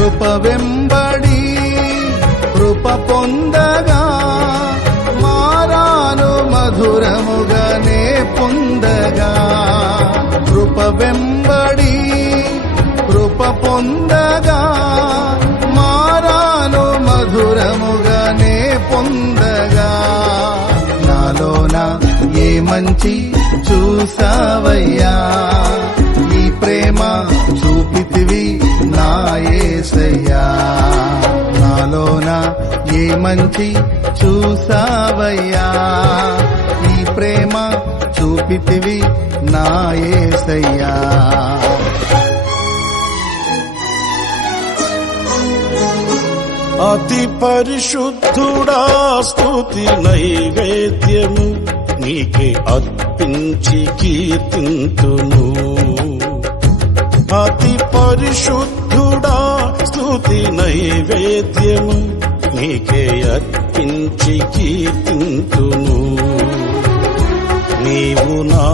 కృప వెంబడి కృప పొందగా మారాను మధురముగానే పొందగా కృప వెంబడి కృప పొందగా మారాను మధురముగానే పొందగా నాలోన ఏ మంచి చూసావయ్యా ఈ ప్రేమ చూపితివి నా యేసయ్యా నాలోన ఏ మంచి చూసావయ్యా ఈ ప్రేమ చూపితివి నా యేసయ్యా అతి పరిశుద్ధుడా స్తుతి నైవేద్యము నీకే అర్పించి కీర్తింతును అతి పరిశుద్ధుడా స్తుతి నైవేద్యము నీకే అర్పించి కీర్తింతును నీవు నా